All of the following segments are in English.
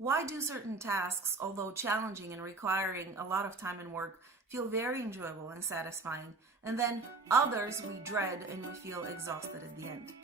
Why do certain tasks, although challenging and requiring a lot of time and work, feel very enjoyable and satisfying, and then others we dread and we feel exhausted at the end?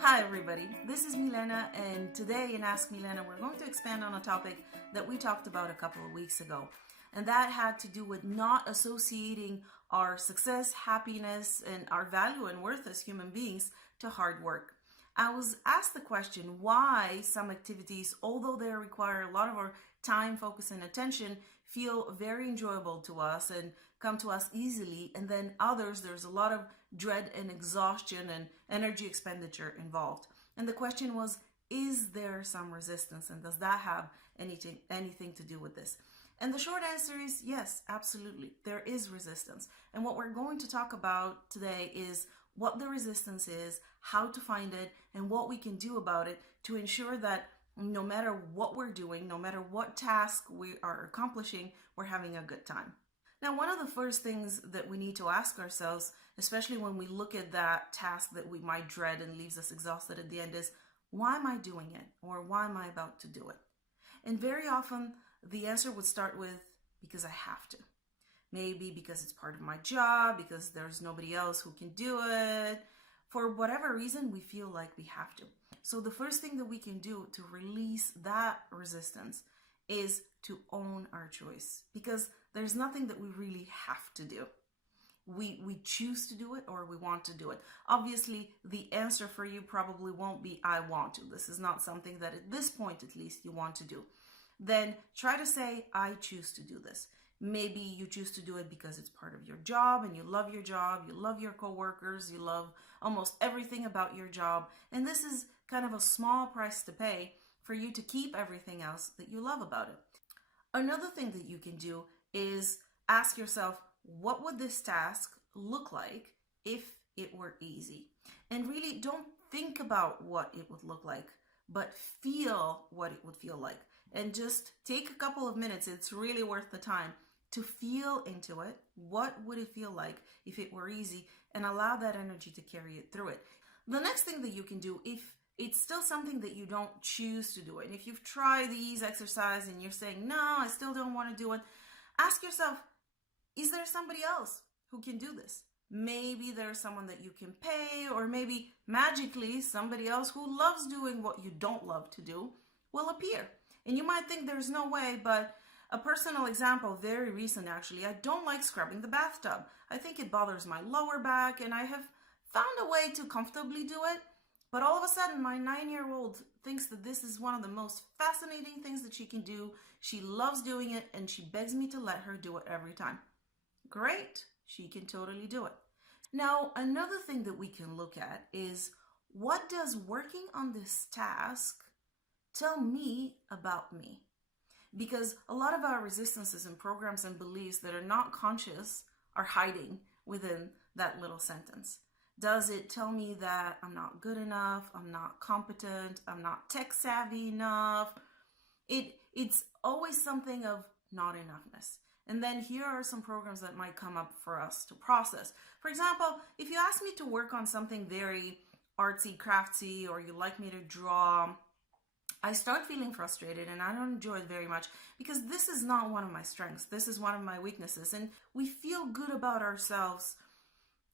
Hi, everybody. This is Milena, and today in Ask Milena, we're going to expand on a topic that we talked about a couple of weeks ago. And that had to do with not associating our success, happiness, and our value and worth as human beings to hard work. I was asked the question why some activities, although they require a lot of our time, focus, and attention, feel very enjoyable to us and come to us easily, and then others, there's a lot of dread and exhaustion and energy expenditure involved. And the question was, is there some resistance, and does that have anything to do with this? And the short answer is yes, absolutely. There is resistance. And what we're going to talk about today is what the resistance is, how to find it, and what we can do about it to ensure that no matter what we're doing, no matter what task we are accomplishing, we're having a good time. Now, one of the first things that we need to ask ourselves, especially when we look at that task that we might dread and leaves us exhausted at the end, is why am I doing it? Or why am I about to do it? And very often, the answer would start with, because I have to. Maybe because it's part of my job, because there's nobody else who can do it. For whatever reason, we feel like we have to. So the first thing that we can do to release that resistance is to own our choice, because there's nothing that we really have to do. We choose to do it or we want to do it. Obviously, the answer for you probably won't be, I want to. This is not something that at this point, at least, you want to do. Then try to say, I choose to do this. Maybe you choose to do it because it's part of your job and you love your job, you love your coworkers, you love almost everything about your job. And this is kind of a small price to pay for you to keep everything else that you love about it. Another thing that you can do is ask yourself, what would this task look like if it were easy? And really don't think about what it would look like, but feel what it would feel like. And just take a couple of minutes, it's really worth the time, to feel into it. What would it feel like if it were easy? And allow that energy to carry it through it. The next thing that you can do, if it's still something that you don't choose to do it, and if you've tried these exercise and you're saying, no, I still don't want to do it, ask yourself, is there somebody else who can do this? Maybe there's someone that you can pay, or maybe magically somebody else who loves doing what you don't love to do will appear. And you might think there's no way, but a personal example, very recent actually, I don't like scrubbing the bathtub. I think it bothers my lower back, and I have found a way to comfortably do it. But all of a sudden, my 9-year-old thinks that this is one of the most fascinating things that she can do. She loves doing it, and she begs me to let her do it every time. Great, she can totally do it. Now, another thing that we can look at is, what does working on this task tell me about me? Because a lot of our resistances and programs and beliefs that are not conscious are hiding within that little sentence. Does it tell me that I'm not good enough, I'm not competent, I'm not tech savvy enough? It's always something of not enoughness. And then here are some programs that might come up for us to process. For example, if you ask me to work on something very artsy, craftsy, or you like me to draw, I start feeling frustrated and I don't enjoy it very much, because this is not one of my strengths. This is one of my weaknesses. And we feel good about ourselves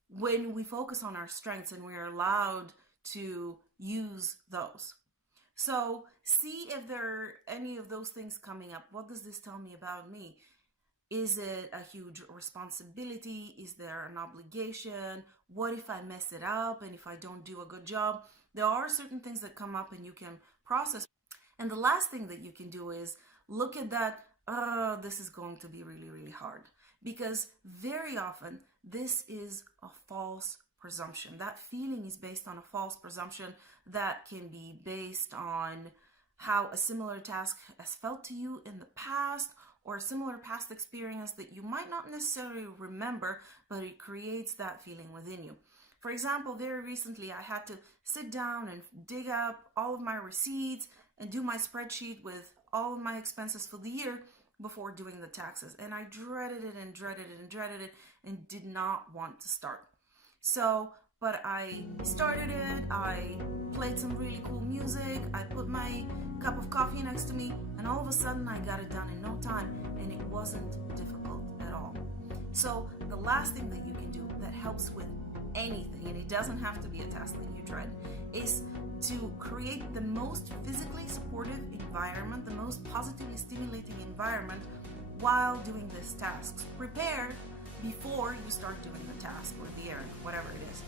when we focus on our strengths and we're allowed to use those. So see if there are any of those things coming up. What does this tell me about me? Is it a huge responsibility? Is there an obligation? What if I mess it up and if I don't do a good job? There are certain things that come up and you can process. And the last thing that you can do is look at that, this is going to be really, really hard. Because very often this is a false presumption. That feeling is based on a false presumption that can be based on how a similar task has felt to you in the past, or a similar past experience that you might not necessarily remember, but it creates that feeling within you. For example, very recently I had to sit down and dig up all of my receipts and do my spreadsheet with all of my expenses for the year before doing the taxes. And I dreaded it and dreaded it and dreaded it and did not want to start. So but I started it, I played some really cool music, I put my cup of coffee next to me, and all of a sudden I got it done in no time, and it wasn't difficult at all. So the last thing that you can do that helps with anything, and it doesn't have to be a task that you dread, is to create the most physically supportive environment, the most positively stimulating environment while doing this task. Prepare before you start doing the task or the errand, whatever it is.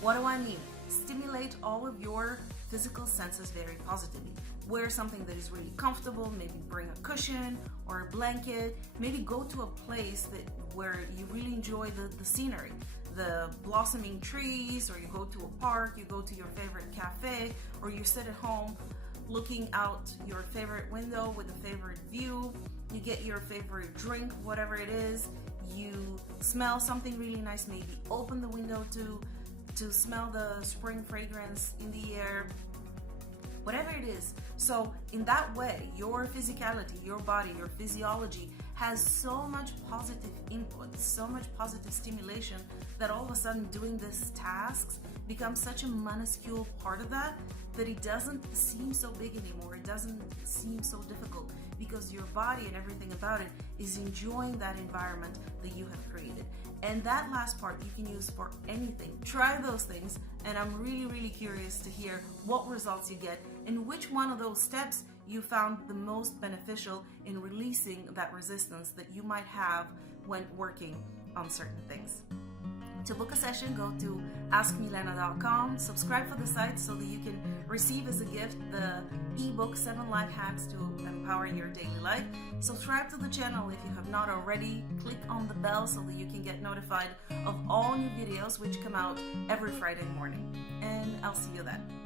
What do I mean? Stimulate all of your physical senses very positively. Wear something that is really comfortable, maybe bring a cushion or a blanket, maybe go to a place where you really enjoy the scenery, the blossoming trees, or you go to a park, you go to your favorite cafe, or you sit at home looking out your favorite window with a favorite view, you get your favorite drink, whatever it is, you smell something really nice, maybe open the window to smell the spring fragrance in the air, whatever it is. So in that way, your physicality, your body, your physiology has so much positive input, so much positive stimulation, that all of a sudden doing these tasks becomes such a minuscule part of that it doesn't seem so big anymore. It doesn't seem so difficult, because your body and everything about it is enjoying that environment that you have created. And that last part you can use for anything. Try those things, and I'm really curious to hear what results you get and which one of those steps you found the most beneficial in releasing that resistance that you might have when working on certain things. To book a session, go to askmilena.com, subscribe for the site so that you can receive as a gift the ebook 7 Life Hacks to Empower Your Daily Life. Subscribe to the channel if you have not already. Click on the bell so that you can get notified of all new videos which come out every Friday morning. And I'll see you then.